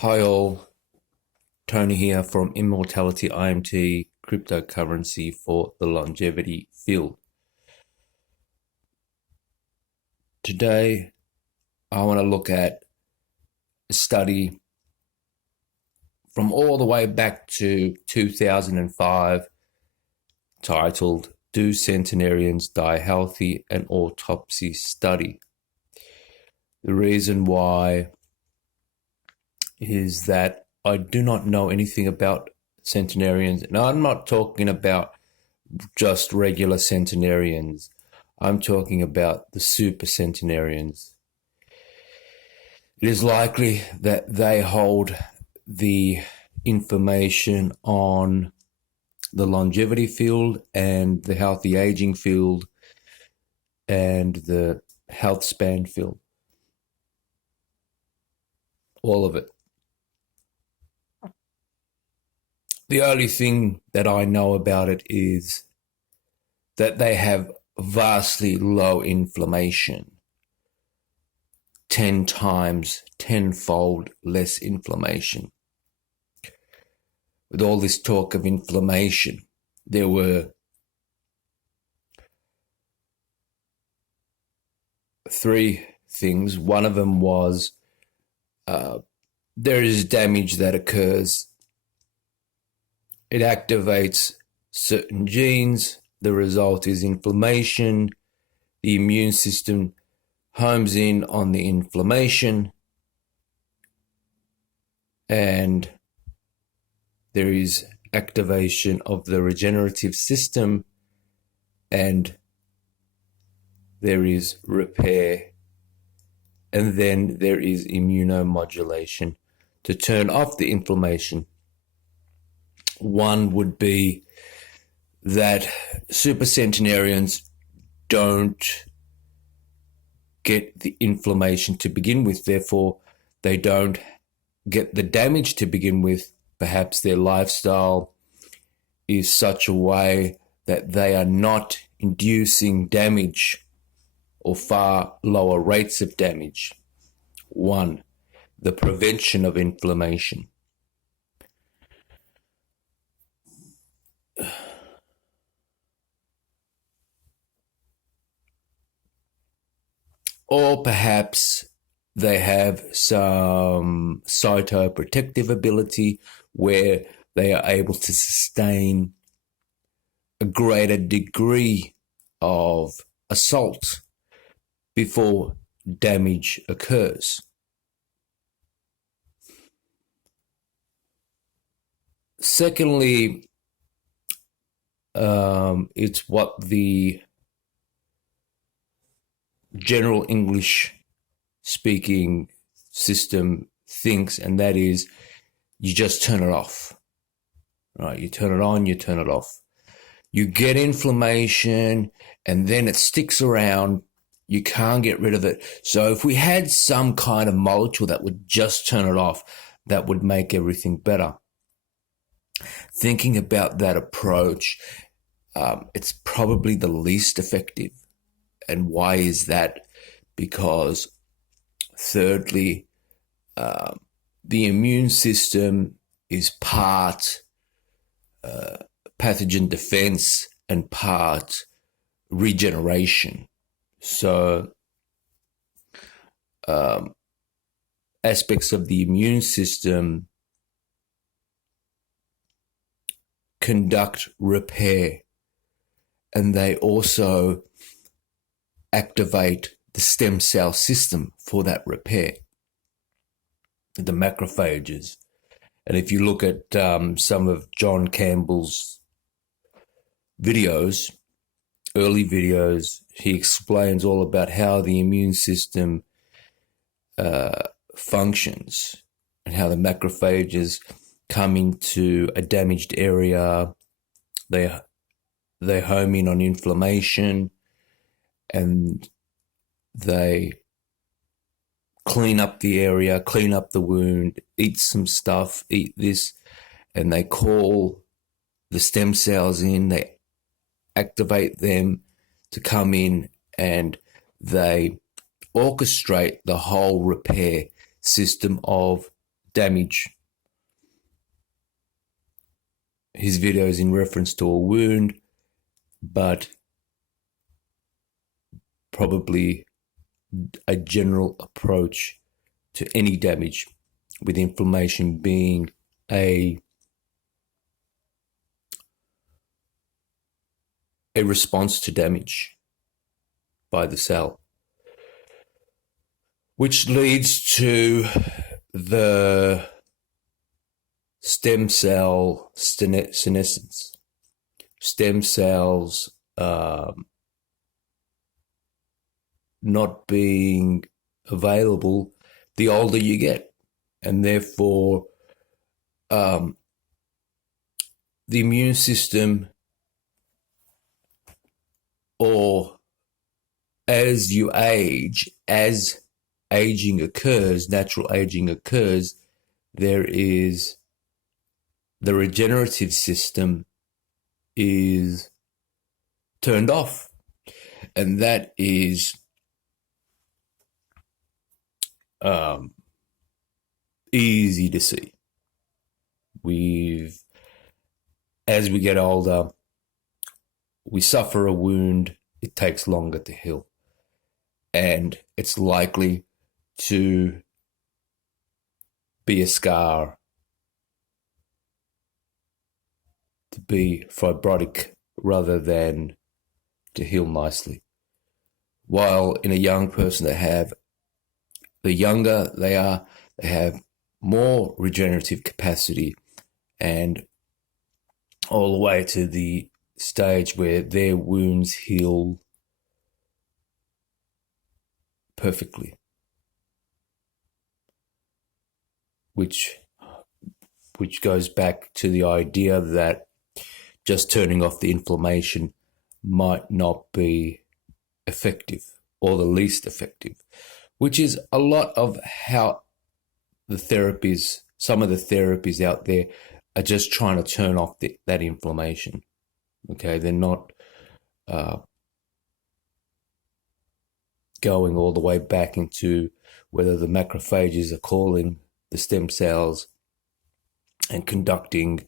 Hi all, Tony here from Immortality IMT cryptocurrency for the longevity field. Today I want to look at a study from all the way back to 2005 titled Do Centenarians Die Healthy? An Autopsy Study. The reason why is that I do not know anything about centenarians, and I'm not talking about just regular centenarians. I'm talking about the super centenarians. It is likely that they hold the information on the longevity field and the healthy aging field and the health span field. All of it. The only thing that I know about it is that they have vastly low inflammation, 10 times, tenfold less inflammation. With all this talk of inflammation, there were three things. One of them was there is damage that occurs. It activates certain genes. The result is inflammation. The immune system homes in on the inflammation, and there is activation of the regenerative system, and there is repair, and then there is immunomodulation to turn off the inflammation. One would be that supercentenarians don't get the inflammation to begin with, therefore they don't get the damage to begin with. Perhaps their lifestyle is such a way that they are not inducing damage or far lower rates of damage. One, the prevention of inflammation. Or perhaps they have some cytoprotective ability where they are able to sustain a greater degree of assault before damage occurs. Secondly, it's what the general English speaking system thinks, and that is you just turn it off. Right? You turn it on, you turn it off. You get inflammation and then it sticks around. You can't get rid of it. So if we had some kind of molecule that would just turn it off, that would make everything better. Thinking about that approach, it's probably the least effective. And why is that? Because thirdly, the immune system is part pathogen defense and part regeneration. So aspects of the immune system conduct repair, and they also activate the stem cell system for that repair, the macrophages. And if you look at some of John Campbell's videos, early videos, he explains all about how the immune system functions and how the macrophages come into a damaged area. They home in on inflammation, and they clean up the area, clean up the wound, eat some stuff, eat this, and they call the stem cells in, they activate them to come in, and they orchestrate the whole repair system of damage. His video is in reference to a wound, but probably a general approach to any damage, with inflammation being a response to damage by the cell, which leads to the stem cell senescence. Stem cells not being available the older you get, and therefore the immune system, or as you age, as aging occurs, natural aging occurs, there is the regenerative system is turned off, and that is easy to see. As we get older, we suffer a wound, it takes longer to heal, and it's likely to be a scar, to be fibrotic rather than to heal nicely. While in a young person, the younger they are, they have more regenerative capacity, and all the way to the stage where their wounds heal perfectly, which goes back to the idea that just turning off the inflammation might not be effective, or the least effective, which is a lot of how some of the therapies out there are just trying to turn off that inflammation. Okay, they're not going all the way back into whether the macrophages are calling the stem cells and conducting,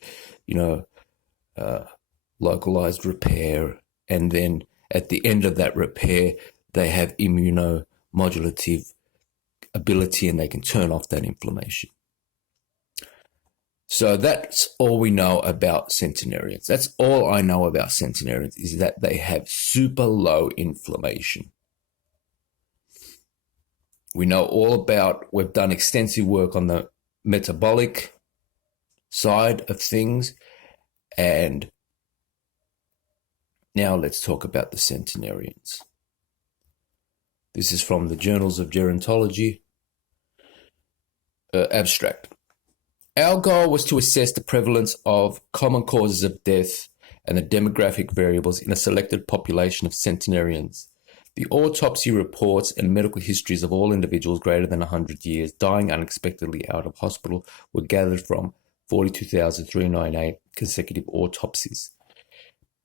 localized repair, and then at the end of that repair, they have immunomodulative ability and they can turn off that inflammation. So that's all we know about centenarians. That's all I know about centenarians, is that they have super low inflammation. We know all about, we've done extensive work on the metabolic side of things, and now let's talk about the centenarians. This is from the Journals of Gerontology. Abstract. Our goal was to assess the prevalence of common causes of death and the demographic variables in a selected population of centenarians. The autopsy reports and medical histories of all individuals greater than 100 years dying unexpectedly out of hospital were gathered from 42,398 consecutive autopsies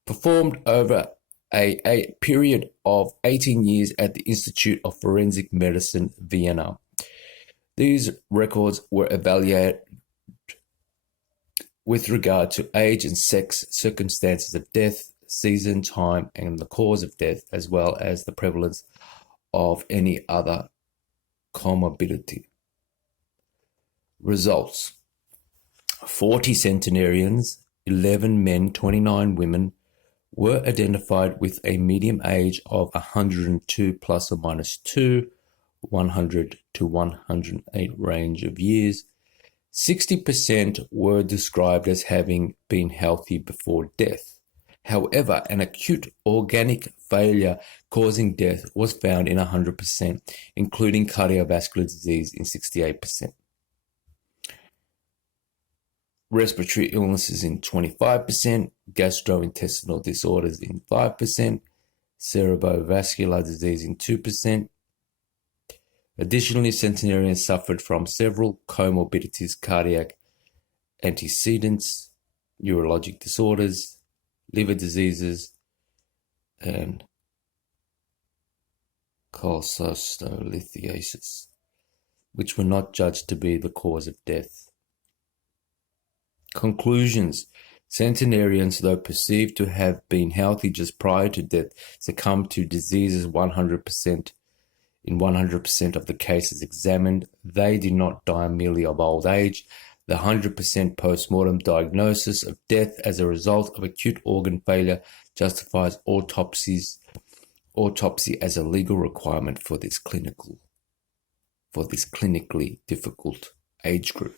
performed over a period of 18 years at the Institute of Forensic Medicine, Vienna. These records were evaluated with regard to age and sex, circumstances of death, season, time, and the cause of death, as well as the prevalence of any other comorbidity. Results: 40 centenarians, 11 men, 29 women, were identified with a median age of 102 plus or minus 2, 100 to 108 range of years. 60% were described as having been healthy before death. However, an acute organic failure causing death was found in 100%, including cardiovascular disease in 68%. Respiratory illnesses in 25%, gastrointestinal disorders in 5%, cerebrovascular disease in 2%. Additionally, centenarians suffered from several comorbidities, cardiac antecedents, neurologic disorders, liver diseases, and cholecystolithiasis. which were not judged to be the cause of death. Conclusions. Centenarians, though perceived to have been healthy just prior to death, succumbed to diseases 100% in 100% of the cases examined. They did not die merely of old age. The 100% post-mortem diagnosis of death as a result of acute organ failure justifies autopsy as a legal requirement for this clinically difficult age group.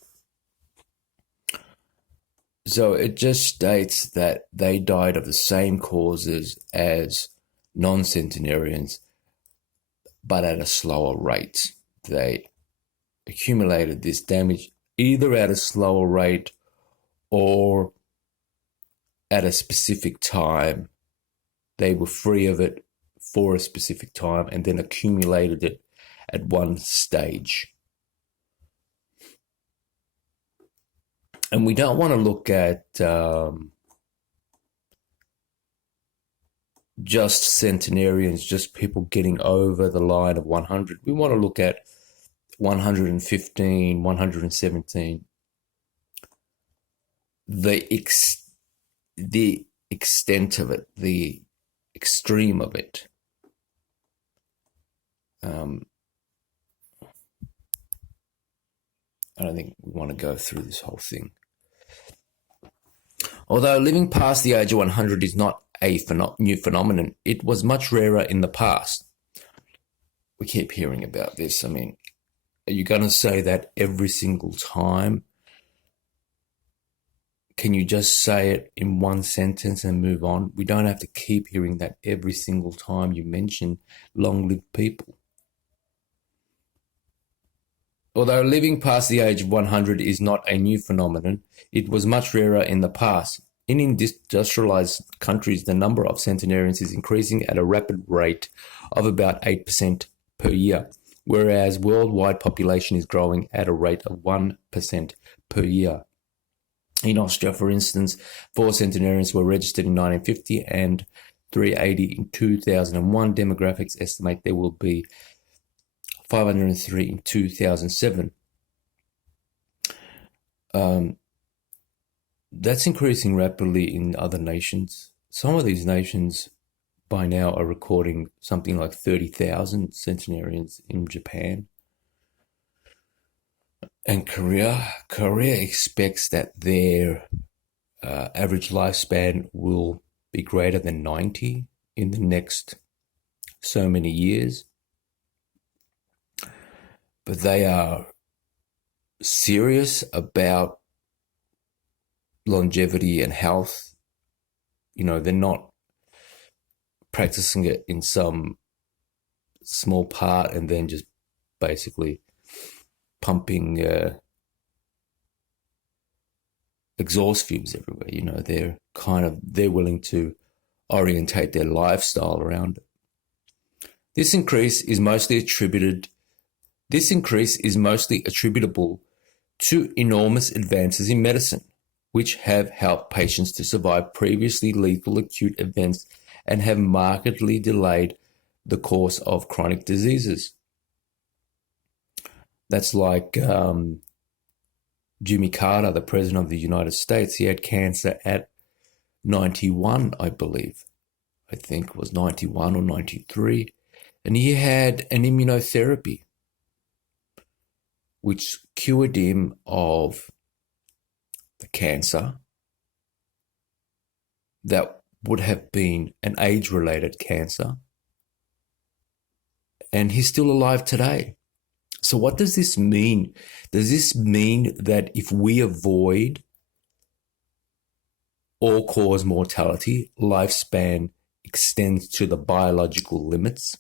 So it just states that they died of the same causes as non-centenarians, but at a slower rate. They accumulated this damage either at a slower rate or at a specific time. They were free of it for a specific time and then accumulated it at one stage. And we don't want to look at just centenarians, just people getting over the line of 100. We want to look at 115, 117. The extent of it, the extreme of it. I don't think we want to go through this whole thing. Although living past the age of 100 is not a new phenomenon, it was much rarer in the past. We keep hearing about this. I mean, are you going to say that every single time? Can you just say it in one sentence and move on? We don't have to keep hearing that every single time you mention long-lived people. Although living past the age of 100 is not a new phenomenon, it was much rarer in the past. In industrialized countries, the number of centenarians is increasing at a rapid rate of about 8% per year, whereas worldwide population is growing at a rate of 1% per year. In Austria, for instance, 4 centenarians were registered in 1950 and 380 in 2001. Demographics estimate there will be 503 in 2007. That's increasing rapidly in other nations. Some of these nations by now are recording something like 30,000 centenarians in Japan. And Korea expects that their average lifespan will be greater than 90 in the next so many years. But they are serious about longevity and health. You know, they're not practicing it in some small part and then just basically pumping exhaust fumes everywhere. You know, they're willing to orientate their lifestyle around it. This increase is mostly attributable to enormous advances in medicine, which have helped patients to survive previously lethal acute events and have markedly delayed the course of chronic diseases. That's like Jimmy Carter, the president of the United States. He had cancer at 91, I believe. I think it was 91 or 93. And he had an immunotherapy, which cured him of the cancer that would have been an age-related cancer. And he's still alive today. So what does this mean? Does this mean that if we avoid all-cause mortality, lifespan extends to the biological limits?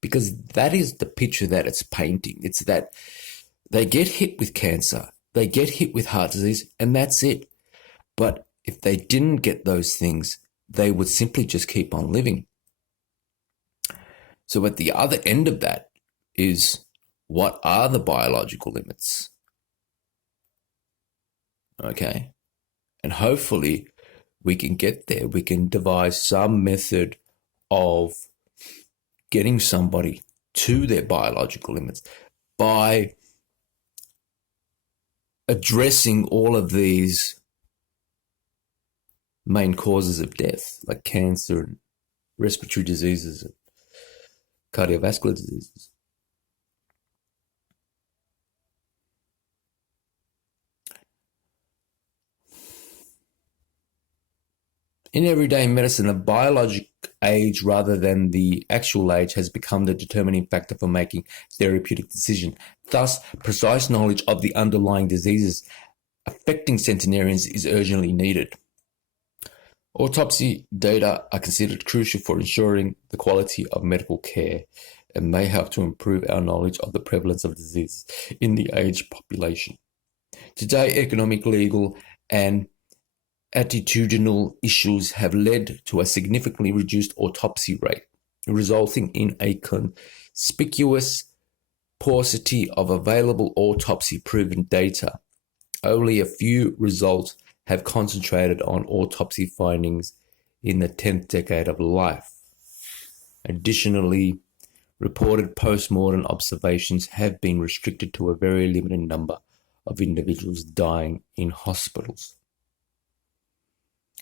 Because that is the picture that it's painting. It's that they get hit with cancer, they get hit with heart disease, and that's it. But if they didn't get those things, they would simply just keep on living. So at the other end of that is, what are the biological limits? Okay. And hopefully we can get there. We can devise some method of getting somebody to their biological limits by addressing all of these main causes of death, like cancer and respiratory diseases and cardiovascular diseases. In everyday medicine, the biologic age rather than the actual age has become the determining factor for making therapeutic decisions. Thus, precise knowledge of the underlying diseases affecting centenarians is urgently needed. Autopsy data are considered crucial for ensuring the quality of medical care and may help to improve our knowledge of the prevalence of diseases in the aged population. Today, economic, legal, and attitudinal issues have led to a significantly reduced autopsy rate, resulting in a conspicuous paucity of available autopsy-proven data. Only a few results have concentrated on autopsy findings in the 10th decade of life. Additionally, reported post-mortem observations have been restricted to a very limited number of individuals dying in hospitals.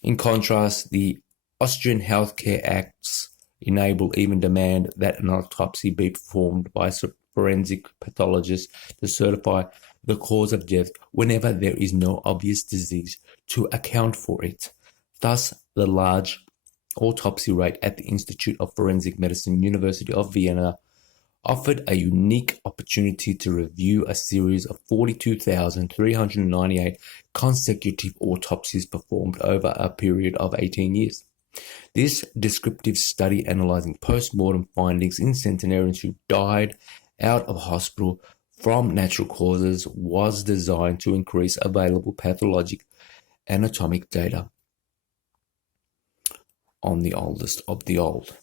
In contrast, the Austrian Healthcare Acts enable even demand that an autopsy be performed by forensic pathologists to certify the cause of death whenever there is no obvious disease to account for it. Thus, the large autopsy rate at the Institute of Forensic Medicine, University of Vienna, offered a unique opportunity to review a series of 42,398 consecutive autopsies performed over a period of 18 years. This descriptive study analysing post-mortem findings in centenarians who died out of hospital from natural causes was designed to increase available pathologic anatomic data on the oldest of the old.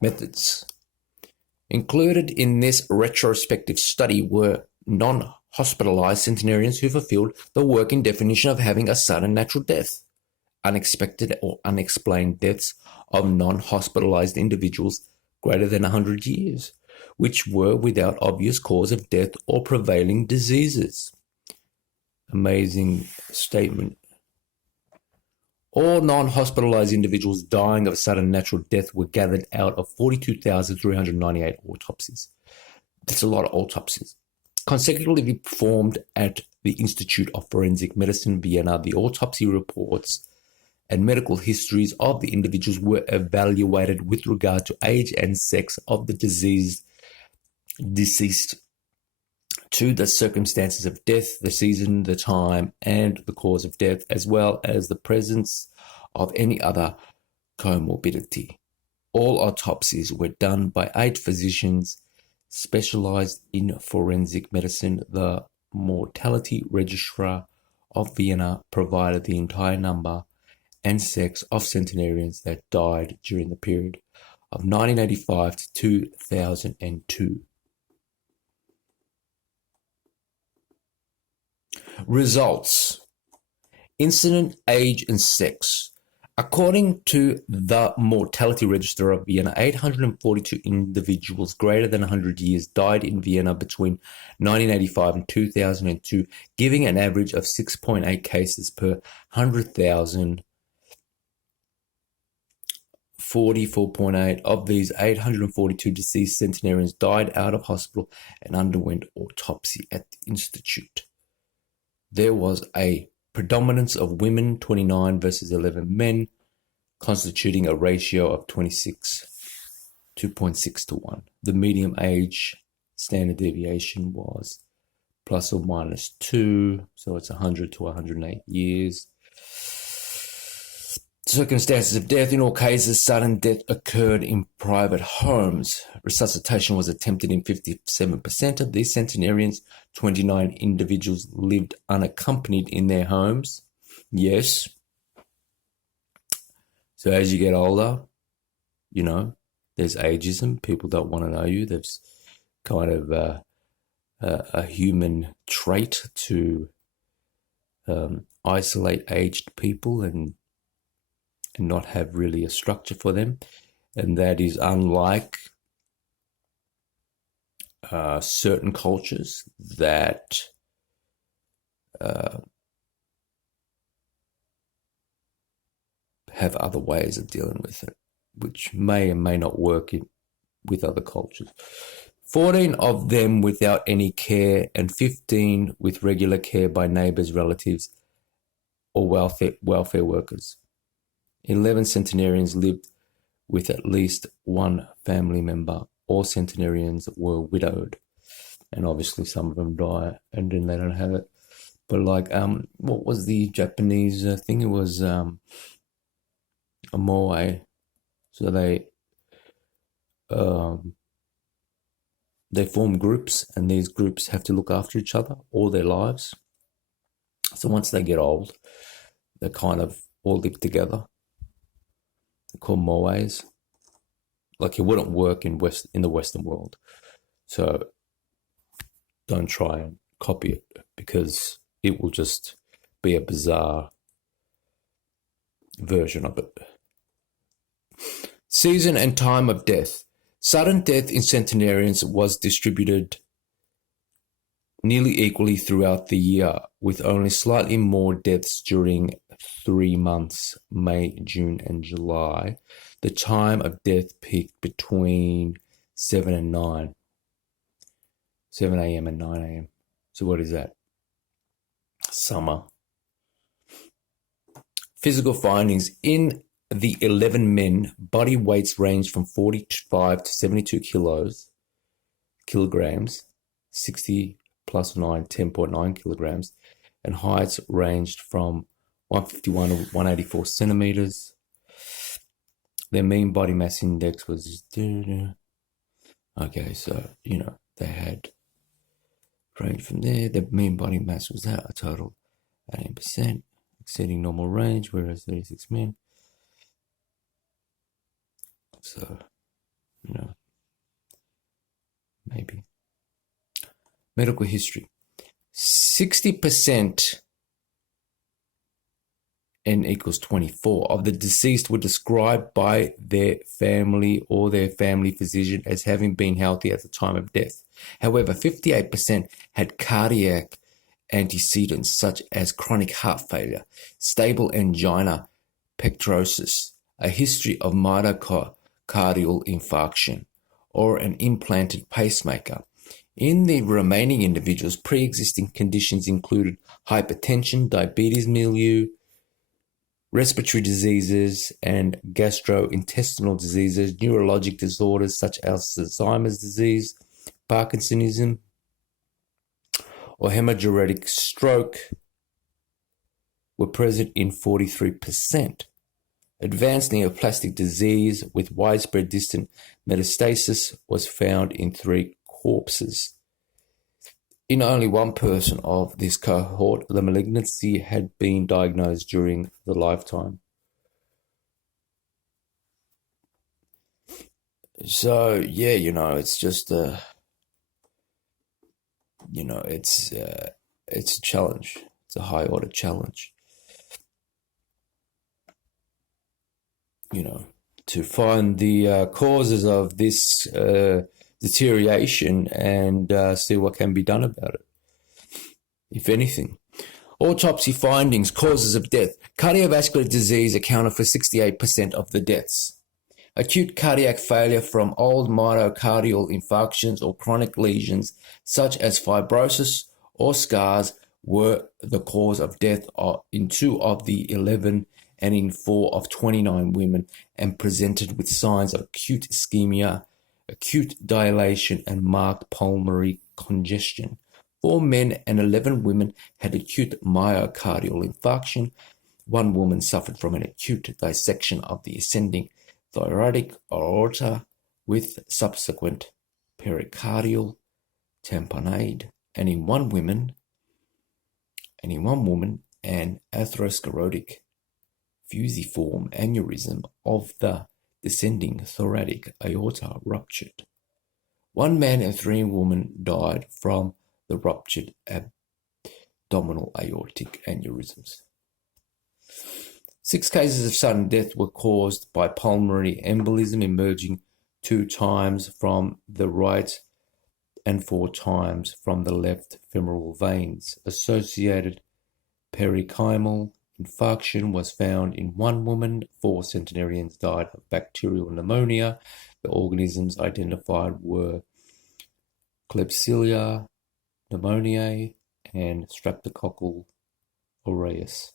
Methods. Included in this retrospective study were non-hospitalized centenarians who fulfilled the working definition of having a sudden natural death, unexpected or unexplained deaths of non-hospitalized individuals greater than 100 years, which were without obvious cause of death or prevailing diseases. Amazing statement. All non-hospitalized individuals dying of a sudden natural death were gathered out of 42,398 autopsies. That's a lot of autopsies. Consecutively performed at the Institute of Forensic Medicine, Vienna, the autopsy reports and medical histories of the individuals were evaluated with regard to age and sex of the deceased, to the circumstances of death, the season, the time, and the cause of death, as well as the presence of any other comorbidity. All autopsies were done by 8 physicians specialized in forensic medicine. The Mortality Registrar of Vienna provided the entire number and sex of centenarians that died during the period of 1985 to 2002. Results. Incident, age, and sex. According to the Mortality Register of Vienna, 842 individuals greater than 100 years died in Vienna between 1985 and 2002, giving an average of 6.8 cases per 100,000. 44.8 of these 842 deceased centenarians died out of hospital and underwent autopsy at the institute. There was a predominance of women, 29 versus 11 men, constituting a ratio of 2.6 to 1. The median age standard deviation was plus or minus 2, so it's 100 to 108 years. Circumstances of death. In all cases, sudden death occurred in private homes. Resuscitation was attempted in 57% of these centenarians. 29 individuals lived unaccompanied in their homes. Yes. So as you get older, there's ageism. People don't want to know you. There's kind of a human trait to isolate aged people and not have really a structure for them. And that is unlike certain cultures that have other ways of dealing with it, which may and may not work with other cultures. 14 of them without any care and 15 with regular care by neighbours, relatives, or welfare workers. 11 centenarians lived with at least one family member. All centenarians were widowed. And obviously some of them die and then they don't have it. But like, what was the Japanese thing? It was a moai. So they form groups, and these groups have to look after each other all their lives. So once they get old, they kind of all live together. They're called moais. Like, it wouldn't work in the Western world. So don't try and copy it, because it will just be a bizarre version of it. Season and time of death. Sudden death in centenarians was distributed nearly equally throughout the year, with only slightly more deaths during 3 months, May, June, and July. The time of death peaked between 7 and 9. 7 a.m. and 9 a.m. So what is that? Summer. Physical findings. In the 11 men, body weights ranged from 45 to 72 kilograms, 60 plus 9, 10.9 kilograms, and heights ranged from 151 to 184 centimeters. Their mean body mass index was... Okay, so, they had range from there. The mean body mass was at a total 18%, exceeding normal range, whereas 36 men. So, maybe. Medical history. 60% N equals 24 of the deceased were described by their family or their family physician as having been healthy at the time of death. However, 58% had cardiac antecedents such as chronic heart failure, stable angina pectoris, a history of myocardial infarction, or an implanted pacemaker. In the remaining individuals, pre-existing conditions included hypertension, diabetes milieu, respiratory diseases and gastrointestinal diseases, neurologic disorders such as Alzheimer's disease, Parkinsonism, or hemorrhagic stroke were present in 43%. Advanced neoplastic disease with widespread distant metastasis was found in 3 corpses. In only one person of this cohort, the malignancy had been diagnosed during the lifetime. So, yeah, it's just it's a challenge. It's a high order challenge. To find the causes of this deterioration and see what can be done about it, if anything. Autopsy findings, causes of death. Cardiovascular disease accounted for 68% of the deaths. Acute cardiac failure from old myocardial infarctions or chronic lesions such as fibrosis or scars were the cause of death in 2 of the 11 and in 4 of 29 women, and presented with signs of acute ischemia, acute dilation, and marked pulmonary congestion. 4 men and 11 women had acute myocardial infarction. 1 woman suffered from an acute dissection of the ascending thoracic aorta with subsequent pericardial tamponade, and in one woman, an atherosclerotic fusiform aneurysm of the descending thoracic aorta ruptured. 1 man and 3 women died from the ruptured abdominal aortic aneurysms. 6 cases of sudden death were caused by pulmonary embolism emerging 2 times from the right and 4 times from the left femoral veins. Associated perichimal infarction was found in 1 woman. 4 centenarians died of bacterial pneumonia. The organisms identified were Klebsiella pneumoniae and Streptococcal aureus.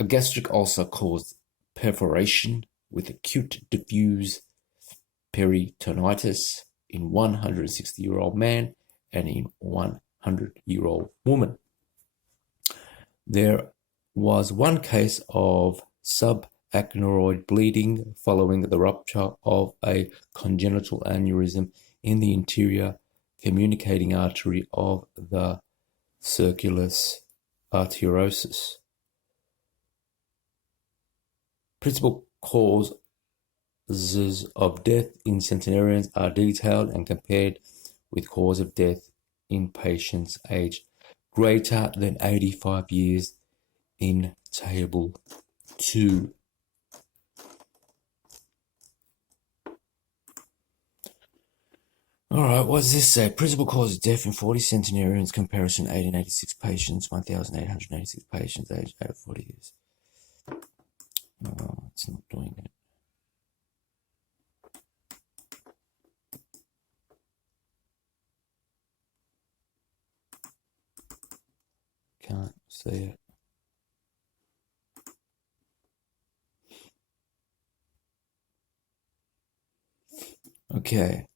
A gastric ulcer caused perforation with acute diffuse peritonitis in 160-year-old man and in 100-year-old woman. There was 1 case of subaneroid bleeding following the rupture of a congenital aneurysm in the interior communicating artery of the circulus arteriosus. Principal causes of death in centenarians are detailed and compared with cause of death in patients aged greater than 85 years in Table 2. All right, what does this say? Principal cause of death in 40 centenarians, comparison 1886 patients, 1,886 patients aged over 40 years. Oh, it's not doing it. Can't see it. Okay.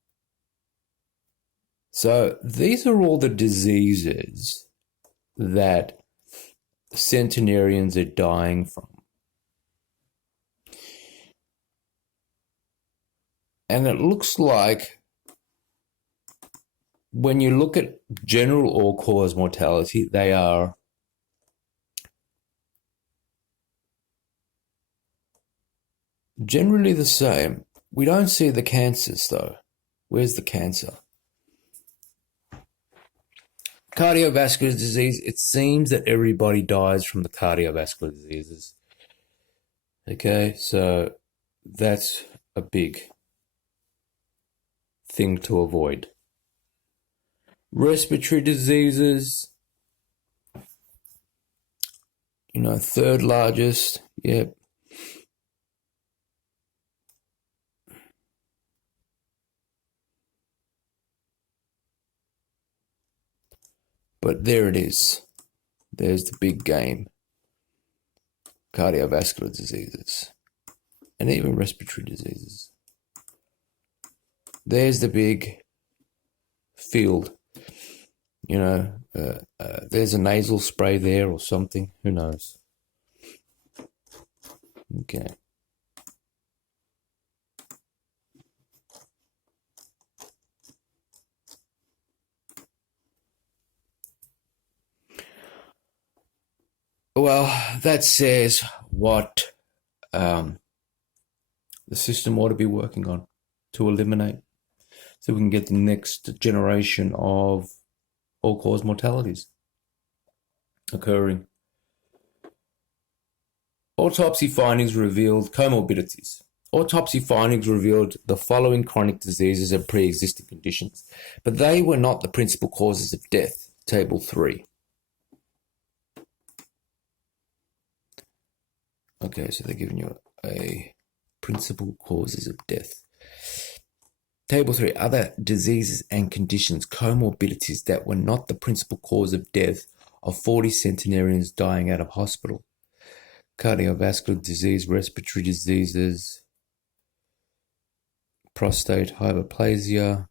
So these are all the diseases that centenarians are dying from. And it looks like when you look at general all-cause mortality, they are generally the same. We don't see the cancers, though. Where's the cancer? Cardiovascular disease, it seems that everybody dies from the cardiovascular diseases. Okay, so that's a big thing to avoid. Respiratory diseases, 3rd largest, yep. But there it is. There's the big game. Cardiovascular diseases. And even respiratory diseases. There's the big field. There's a nasal spray there or something. Who knows? Okay. Well, that says what the system ought to be working on to eliminate, so we can get the next generation of all-cause mortalities occurring. Autopsy findings revealed comorbidities. Autopsy findings revealed the following chronic diseases and pre-existing conditions, but they were not the principal causes of death. Table 3. Okay, so they're giving you a principal causes of death. Table 3, other diseases and conditions, comorbidities that were not the principal cause of death of 40 centenarians dying out of hospital. Cardiovascular disease, respiratory diseases, prostate hyperplasia,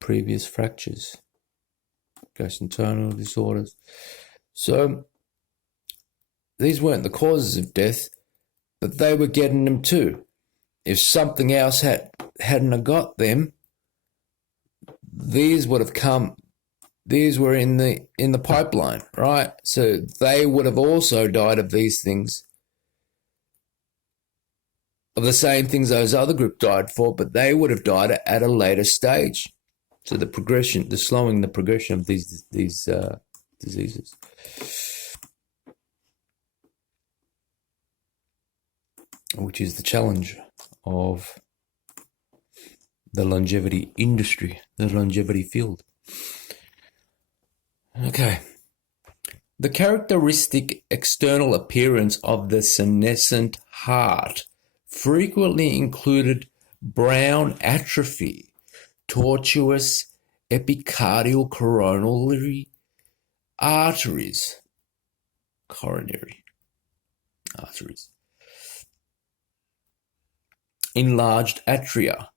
previous fractures, gastrointestinal disorders. So these weren't the causes of death, but they were getting them too. If something else hadn't got them, these would have come. These were in the pipeline, right? So they would have also died of these things, of the same things those other group died for, but they would have died at a later stage. So the progression, slowing the progression of these diseases. Which is the challenge of the longevity industry, the longevity field. Okay. The characteristic external appearance of the senescent heart frequently included brown atrophy, tortuous epicardial coronary arteries, enlarged atria,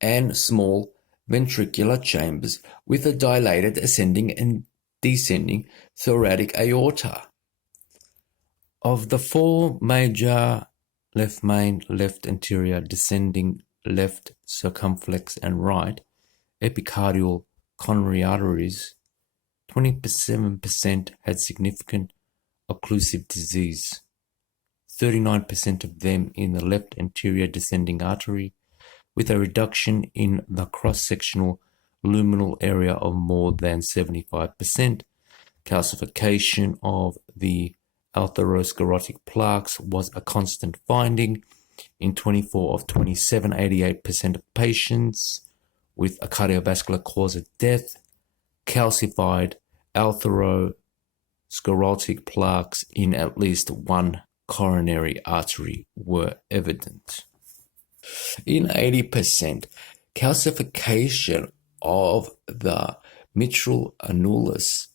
and small ventricular chambers with a dilated ascending and descending thoracic aorta. Of the four major left main, left anterior, descending, left circumflex, and right epicardial coronary arteries, 27% had significant occlusive disease, 39% of them in the left anterior descending artery, with a reduction in the cross-sectional luminal area of more than 75%. Calcification of the atherosclerotic plaques was a constant finding in 24 of 27, 88% of patients with a cardiovascular cause of death. Calcified atherosclerotic plaques in at least one coronary artery were evident. In 80%, calcification of the mitral annulus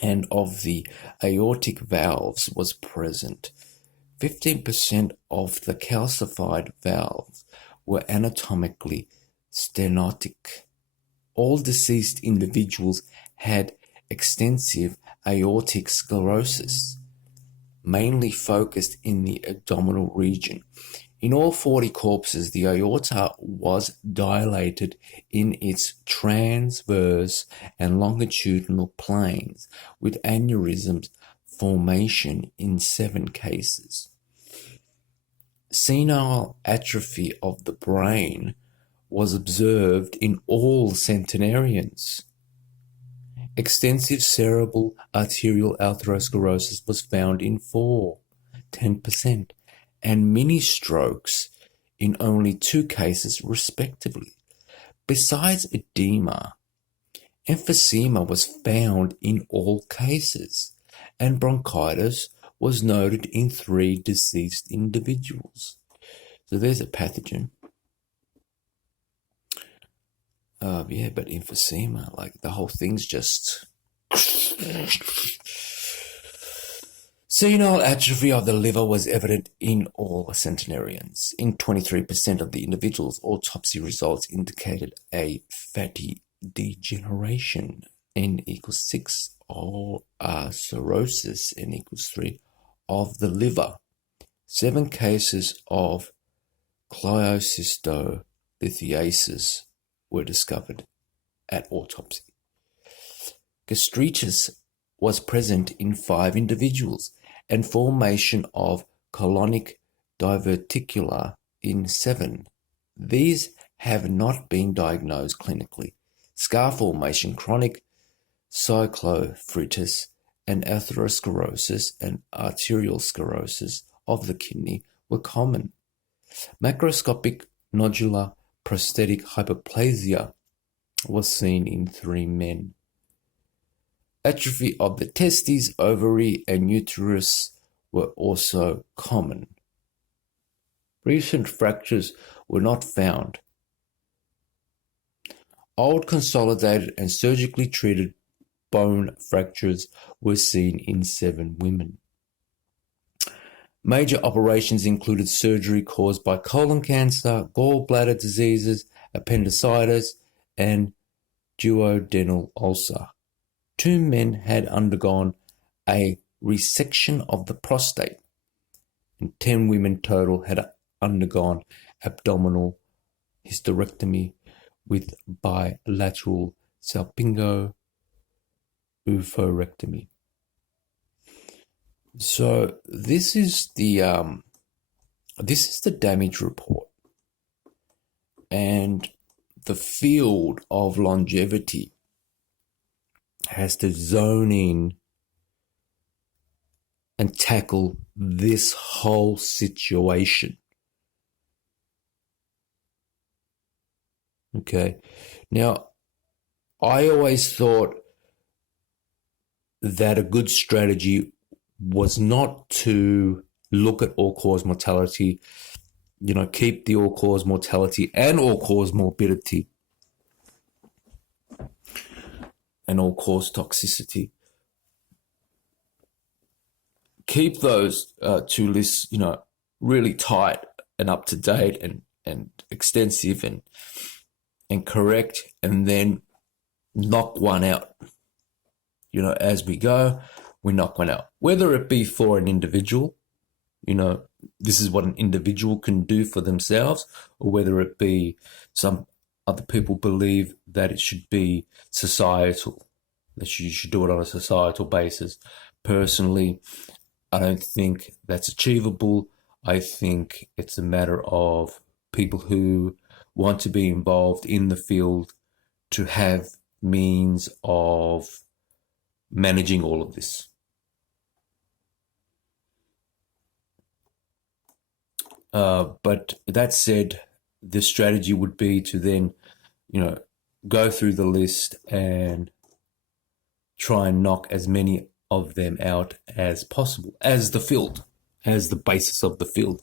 and of the aortic valves was present. 15% of the calcified valves were anatomically stenotic. All deceased individuals had extensive aortic sclerosis, mainly focused in the abdominal region. In all 40 corpses, the aorta was dilated in its transverse and longitudinal planes, with aneurysms formation in 7 cases. Senile atrophy of the brain was observed in all centenarians. Extensive cerebral arterial atherosclerosis was found in 4, 10%, and mini strokes in only 2 cases respectively. Besides edema, emphysema was found in all cases, and bronchitis was noted in 3 deceased individuals. So there's a pathogen. But emphysema, like the whole thing's just... Senile atrophy of the liver was evident in all centenarians. In 23% of the individuals, autopsy results indicated a fatty degeneration, N equals 6, or cirrhosis, N equals 3, of the liver. 7 cases of cholecystolithiasis were discovered at autopsy. Gastritis was present in 5 individuals, and formation of colonic diverticula in 7. These have not been diagnosed clinically. Scar formation, chronic cyclophritis, and atherosclerosis and arterial sclerosis of the kidney were common. Macroscopic nodular prostatic hyperplasia was seen in 3 men. Atrophy of the testes, ovary, and uterus were also common. Recent fractures were not found. Old consolidated and surgically treated bone fractures were seen in 7 women. Major operations included surgery caused by colon cancer, gallbladder diseases, appendicitis, and duodenal ulcer. 2 men had undergone a resection of the prostate, and 10 women total had undergone abdominal hysterectomy with bilateral salpingo-oophorectomy. So this is the damage report, and the field of longevity has to zone in and tackle this whole situation. Okay. Now, I always thought that a good strategy was not to look at all-cause mortality, keep the all-cause mortality and all-cause morbidity and all-cause toxicity. Keep those two lists, really tight and up to date and extensive and correct, and then knock one out. As we go, we knock one out. Whether it be for an individual, this is what an individual can do for themselves, or whether it be some other people believe that it should be societal, that you should do it on a societal basis. Personally, I don't think that's achievable. I think it's a matter of people who want to be involved in the field to have means of managing all of this. But that said, the strategy would be to then, go through the list and try and knock as many of them out as possible as the field, as the basis of the field.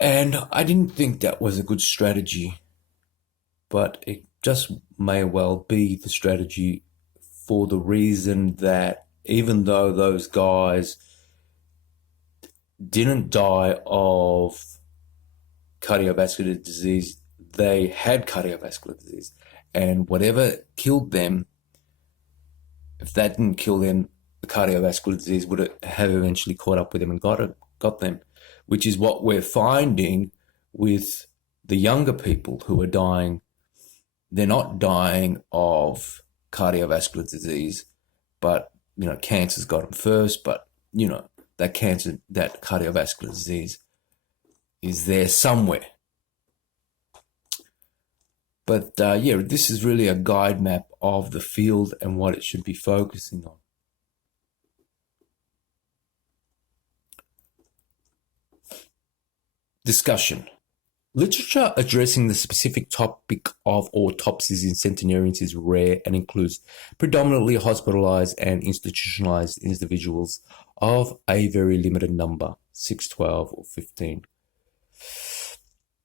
And I didn't think that was a good strategy, but it just may well be the strategy for the reason that even though those guys didn't die of cardiovascular disease, they had cardiovascular disease. And whatever killed them, if that didn't kill them, the cardiovascular disease would have eventually caught up with them and got them, which is what we're finding with the younger people who are dying. They're not dying of cardiovascular disease, but, cancer's got them first, but, that cancer, that cardiovascular disease is there somewhere. But this is really a guide map of the field and what it should be focusing on. Discussion. Literature addressing the specific topic of autopsies in centenarians is rare and includes predominantly hospitalized and institutionalized individuals of a very limited number, 6, 12, or 15.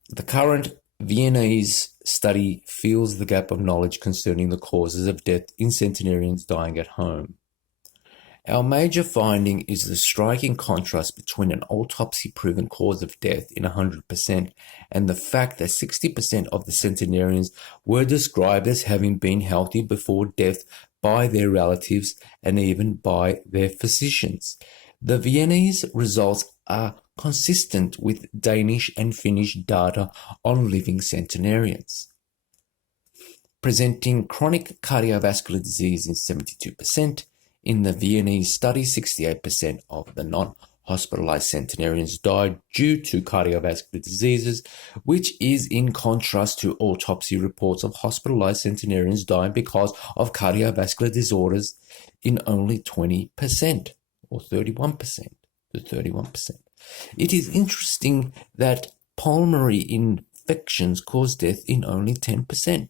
The current Viennese study fills the gap of knowledge concerning the causes of death in centenarians dying at home. Our major finding is the striking contrast between an autopsy-proven cause of death in 100% and the fact that 60% of the centenarians were described as having been healthy before death by their relatives and even by their physicians. The Viennese results are consistent with Danish and Finnish data on living centenarians, presenting chronic cardiovascular disease in 72%. In the Viennese study, 68% of the non-hospitalized centenarians died due to cardiovascular diseases, which is in contrast to autopsy reports of hospitalized centenarians dying because of cardiovascular disorders in only 20%, or 31% to 31%. It is interesting that pulmonary infections cause death in only 10%.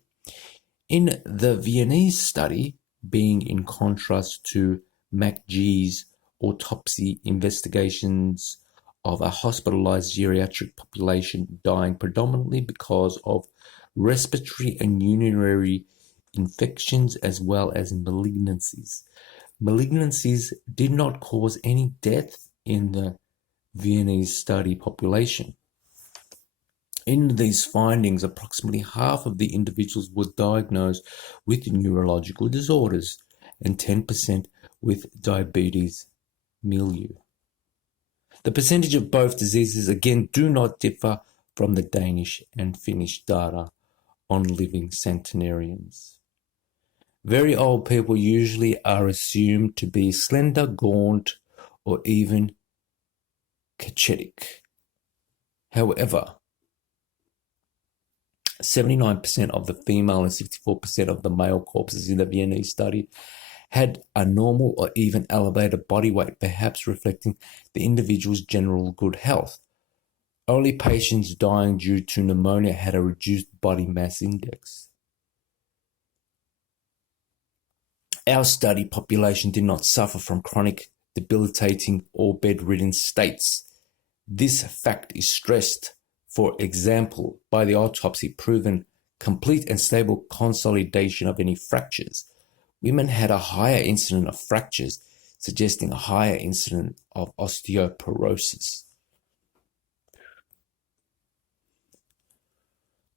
In the Viennese study, being in contrast to MacG's autopsy investigations of a hospitalized geriatric population dying predominantly because of respiratory and urinary infections as well as malignancies. Malignancies did not cause any death in the Viennese study population. In these findings, approximately half of the individuals were diagnosed with neurological disorders and 10% with diabetes mellitus. The percentage of both diseases again do not differ from the Danish and Finnish data on living centenarians. Very old people usually are assumed to be slender, gaunt, or even cachetic. However, 79% of the female and 64% of the male corpses in the Viennese study had a normal or even elevated body weight, perhaps reflecting the individual's general good health. Only patients dying due to pneumonia had a reduced body mass index. Our study population did not suffer from chronic, debilitating, or bedridden states. This fact is stressed, for example, by the autopsy proven complete and stable consolidation of any fractures. Women had a higher incidence of fractures, suggesting a higher incidence of osteoporosis.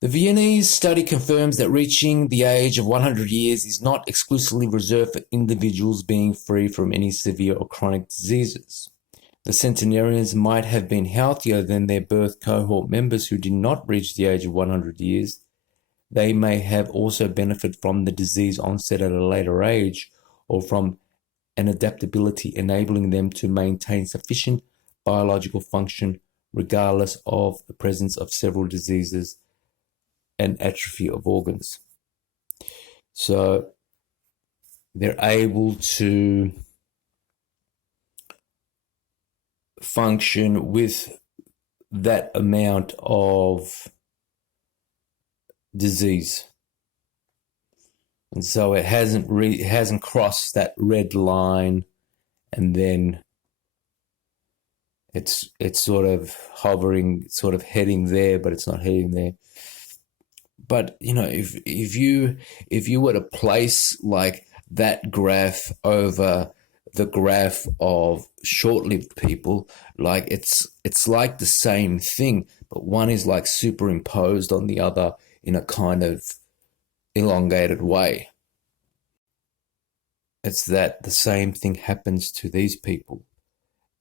The Viennese study confirms that reaching the age of 100 years is not exclusively reserved for individuals being free from any severe or chronic diseases. The centenarians might have been healthier than their birth cohort members who did not reach the age of 100 years. They may have also benefited from the disease onset at a later age or from an adaptability enabling them to maintain sufficient biological function regardless of the presence of several diseases and atrophy of organs. So they're able to function with that amount of disease, and so it hasn't crossed that red line, and then it's sort of hovering, sort of heading there, but it's not heading there. But if you were to place like that graph over the graph of short-lived people, like it's like the same thing, but one is like superimposed on the other in a kind of elongated way. It's that the same thing happens to these people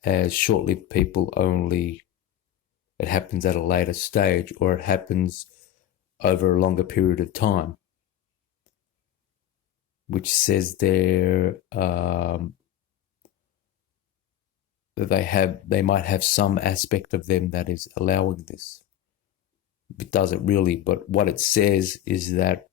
as short-lived people, only it happens at a later stage, or it happens over a longer period of time, which says there that they might have some aspect of them that is allowing this. It doesn't really, but what it says is that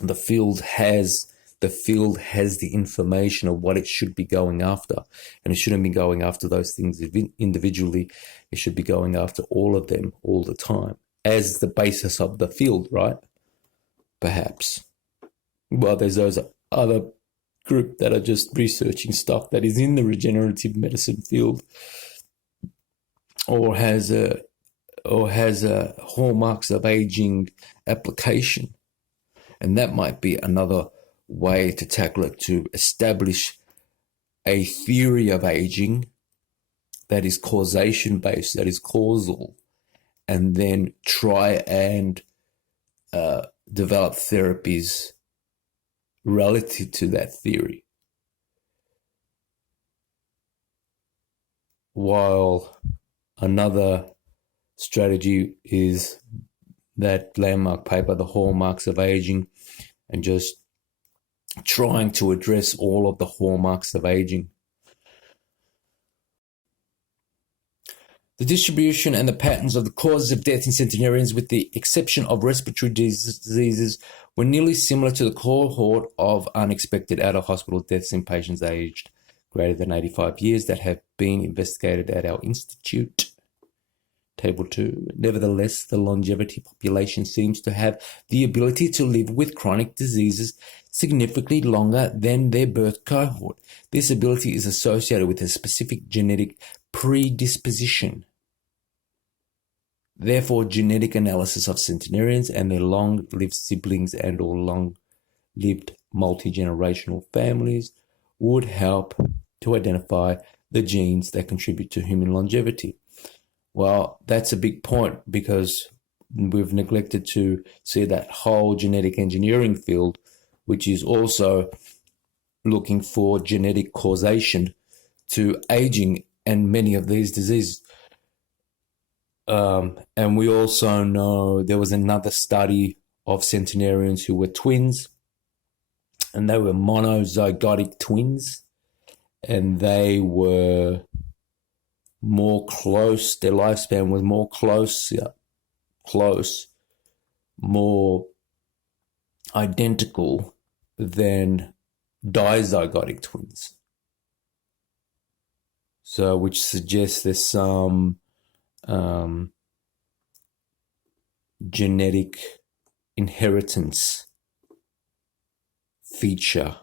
the field has the information of what it should be going after, and it shouldn't be going after those things individually. It should be going after all of them all the time as the basis of the field, right? Perhaps. Well, there's those other group that are just researching stuff that is in the regenerative medicine field, or has a hallmarks of aging application, and that might be another way to tackle it, to establish a theory of aging that is causation based, that is causal, and then try and develop therapies relative to that theory. While another strategy is that landmark paper, The Hallmarks of Aging, and just trying to address all of the hallmarks of aging. The distribution and the patterns of the causes of death in centenarians, with the exception of respiratory diseases, were nearly similar to the cohort of unexpected out-of-hospital deaths in patients aged greater than 85 years that have been investigated at our institute. Table 2. Nevertheless, the longevity population seems to have the ability to live with chronic diseases significantly longer than their birth cohort. This ability is associated with a specific genetic predisposition. Therefore, genetic analysis of centenarians and their long-lived siblings and or long-lived multi-generational families would help to identify the genes that contribute to human longevity. Well, that's a big point, because we've neglected to see that whole genetic engineering field, which is also looking for genetic causation to aging and many of these diseases. And we also know there was another study of centenarians who were twins, and they were monozygotic twins, and they were more close, their lifespan was more more identical than dizygotic twins. So, which suggests there's some genetic inheritance feature,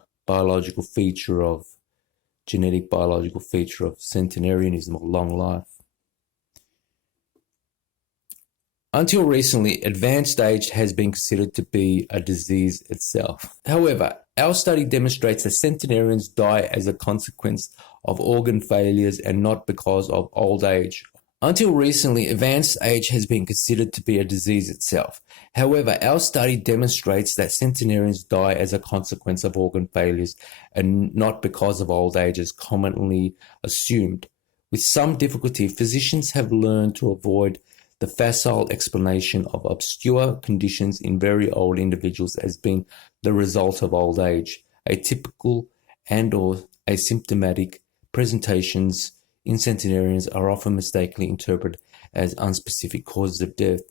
genetic biological feature of centenarianism or long life. Until recently, advanced age has been considered to be a disease itself. However, our study demonstrates that centenarians die as a consequence of organ failures and not because of old age. Until recently, advanced age has been considered to be a disease itself. However, our study demonstrates that centenarians die as a consequence of organ failures and not because of old age as commonly assumed. With some difficulty, physicians have learned to avoid the facile explanation of obscure conditions in very old individuals as being the result of old age. Atypical and/or asymptomatic presentations in centenarians are often mistakenly interpreted as unspecific causes of death.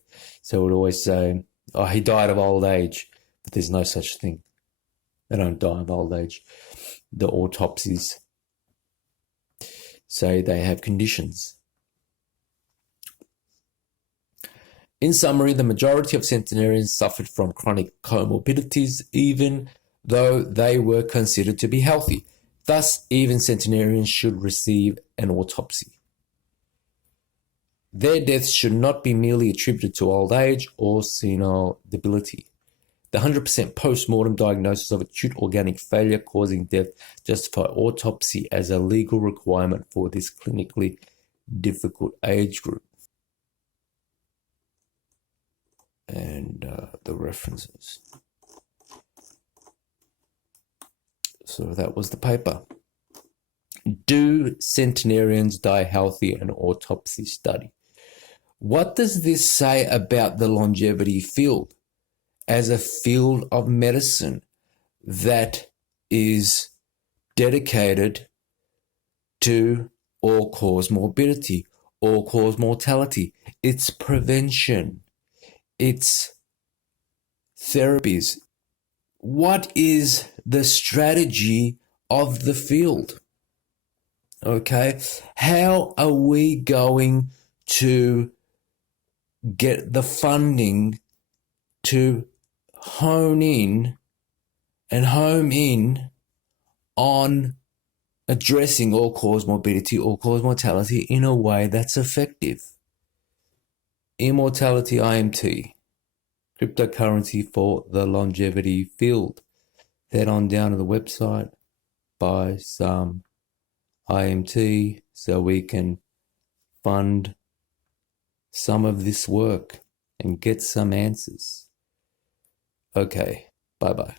So we'd always say, oh, he died of old age, but there's no such thing. They don't die of old age. The autopsies say they have conditions. In summary, the majority of centenarians suffered from chronic comorbidities, even though they were considered to be healthy. Thus, even centenarians should receive an autopsy. Their deaths should not be merely attributed to old age or senile debility. The 100% post-mortem diagnosis of acute organic failure causing death justify autopsy as a legal requirement for this clinically difficult age group. And the references. So that was the paper. Do centenarians die healthy? An autopsy study. What does this say about the longevity field as a field of medicine that is dedicated to all-cause morbidity, all-cause mortality, its prevention, its therapies? What is the strategy of the field? Okay, how are we going to get the funding to hone in on addressing all-cause morbidity, all-cause mortality in a way that's effective? Immortality IMT, cryptocurrency for the longevity field. Head on down to the website, buy some IMT so we can fund some of this work and get some answers. Okay, bye-bye.